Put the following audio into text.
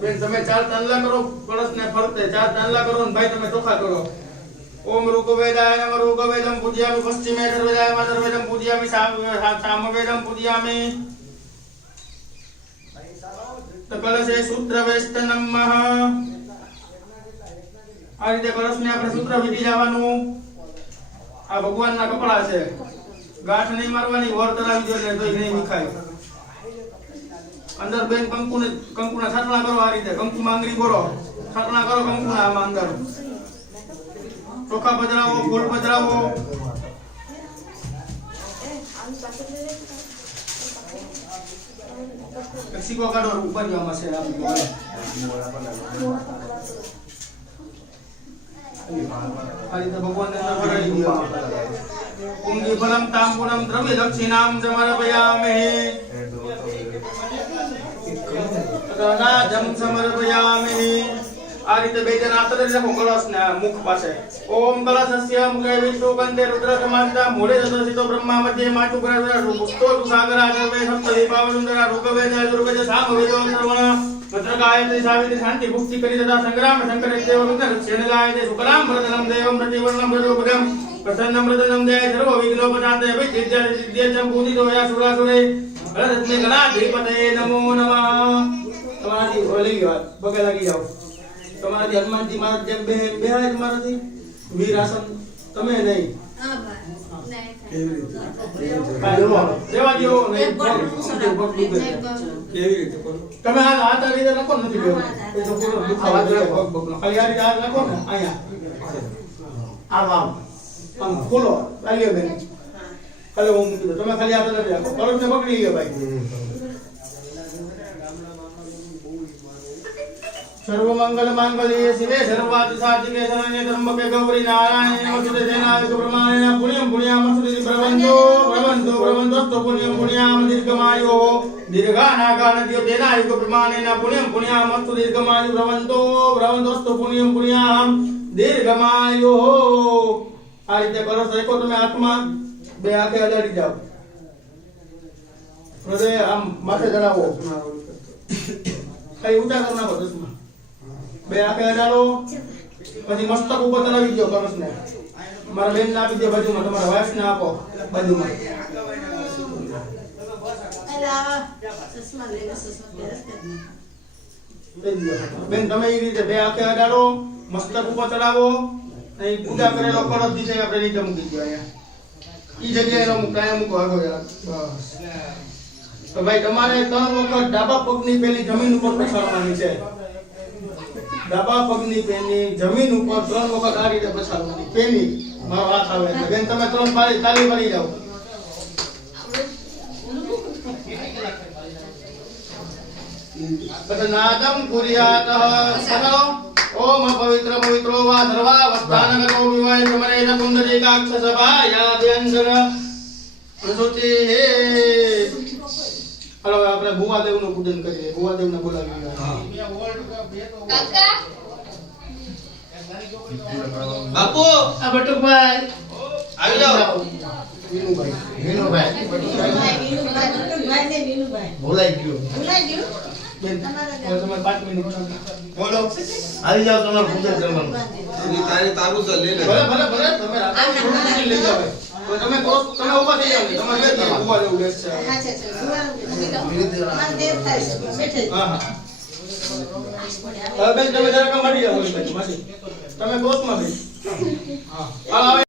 બેન તમે 4 ચાંદલા કરો કળશને ફરતે 4 ચાંદલા કરો ને ભાઈ તમે ચોખા કરો. ઓમ ઋગ્વેદાય નમઃ ઋગ્વેદમ પૂજયામિ પશ્ચિમે ધર્વેદાય નમઃ ધર્વેદમ પૂજયામિ સામવેદમ પૂજયામિ કલશે સૂત્રવેષ્ટનમઃ. આ રીતે કળશને આપણે સૂત્ર વીટી જવાનું. આ ભગવાનના કપડા છે, ગાંઠ નહીં મારવાની, વર કરાવી દો એટલે તોય નહીં વિખાય. અંદર બેન કંકુના છાટણા કરો. આ રીતે કંકુ માંગરી કરો, છાટણા કરો કંકુના આમાં અંદર. ચોખા પધરાવો, ફૂલ પધરાવો. સિક્કો કાઢો ઉપર જવામાં છે આ રીતે ભગવાનને ભરાઈ દો. કુંગી ફલમ તાંબૂલમ દ્રવ્ય દક્ષિણામ સમર્પયામિ. રાજમ સમર્પયામિ. આ રીતે બે જણ હાથ ધરી રાખો કળશના મુખ પાસે. ઓમ કળશસ્ય મુખે વિષ્ણુ કંઠે રુદ્ર સમાજતા મૂળે દશસિતો બ્રહ્મા મધ્યે માતુ ગ્રહ પુષ્ટો સાગરા સર્વે સપ્ત દીપાવ સુંદરા ઋગ્વેદ યજુર્વેદ સામવેદ સર્વણ ભદ્રકાયતે સાવિત્રી શાંતિ ભુક્તિ કરી તથા સંગ્રામ શંકર દેવ રુદ્ર શેનલાયતે શુક્લામ વરદનમ દેવમ પ્રતિવર્ણમ મૃદુપદમ પ્રસન્નમ મૃદનમ દેય સર્વ વિઘ્નોપશાંતે વિદ્યા સિદ્ધ્યં પૂજિતો યા સુરાસુરે હરદત્મે ગણાધિપતે નમો નમઃ. તમારી ઓલી વાત બગે લાગી જાવ. તમારાથી હનુમાનજી મહારાજ જેમ બેહાય મારાથી વીર આસન તમે નહીં. દેવા દો નહીં. કેવી રીતે કરો તમે? આ હાથ આ રીતે રાખો નથી બેવો એ તો પૂરો દુખાવા જોઈએ પગ પગનો. ખાલી આ રીતે હાથ રાખો ને અહીંયા આમ ખોલો લાગ્યો બેન. ખાલી હું મૂકી દો. તમે ખાલી હાથ નથી રાખો. કળશને પકડી લ્યો ભાઈ. सर्वमंगल मांगल्ये शिवे सर्वार्थ साधिके शरण्ये त्र्यंबके गौरी नारायणे नमोस्तुते देनायक प्रमाणेन पुण्यं पुण्यामस्तुते भ्रवन्तो भ्रवन्तो भ्रवन्तस्तु पुण्यं पुण्याम दीर्घमायो दीर्घानागानद्यो देनायक प्रमाणेन पुण्यं पुण्यामस्तु दीर्घमायो भ्रवन्तो भ्रवन्तस्तु पुण्यं पुण्याम दीर्घमायो. આ રીતે કરો શકો તમે. હાથમાં બે આંખે અડાડી જાઓ. હૃદય આમ માથે ચડાવો. કઈ ઊંચા કરી નાખો. દસમાં બે આંખે અડાડો. પછી મસ્તક ઉપર ચડાવી દો કળશને. મારા બેન ને આપી દો બાજુમાં. તમારા વાઇફ ને આપો બાજુમાં. બેન તમે એ રીતે બે આંખે અડાડો, મસ્તક ઉપર ચડાવો. અહીં પૂજા કરેલો કળશ દીશે આપણે નીચે મૂકી દો. અહીંયા ઈ જગ્યાએ નો મૂકાય મૂકો. આગળ બસ. તો ભાઈ તમારે 3 વખત ડાબા પગની પેલી જમીન ઉપર પછાડવાની છે. ડાબા પગની પેની જમીન ઉપર 3 વખત આ રીતે પછાડવાની. પેની મારો હાથ આવે એટલે બેન તમે 3 પાડી તાલી પાડી જાઓ. નાદમ કુર્યાતઃ સનો ઓમ પવિત્ર પવિત્રો વા સર્વા વસ્તાનગતો વિવાય સમરેન પુંડરીકાક્ષ સભાયા વ્યંજન પ્રસુતિ હે. હાલો આપણે ભુવાદેવ નું પૂજન કરીએ. ભુવાદેવ ને બોલાવી કાકા. બાપુ આ બટુકભાઈ આવી જાઓ. વિનુભાઈ ભૂલાઈ ગયો. બેન તમે 5 મિનિટ બોલો. આવી જાઓ. તમારું પૂજન કરવાનું. તારું તો લે લે. ભલે તમે રાત્રે લઈ જાવ. તો તમે ઉભા થઈ જાવ. તમારે ઉભા રહેવું રહેશે. હા બેન તમે જરા કમ મળી જાવ. તમે કોસમાં બેન. હા.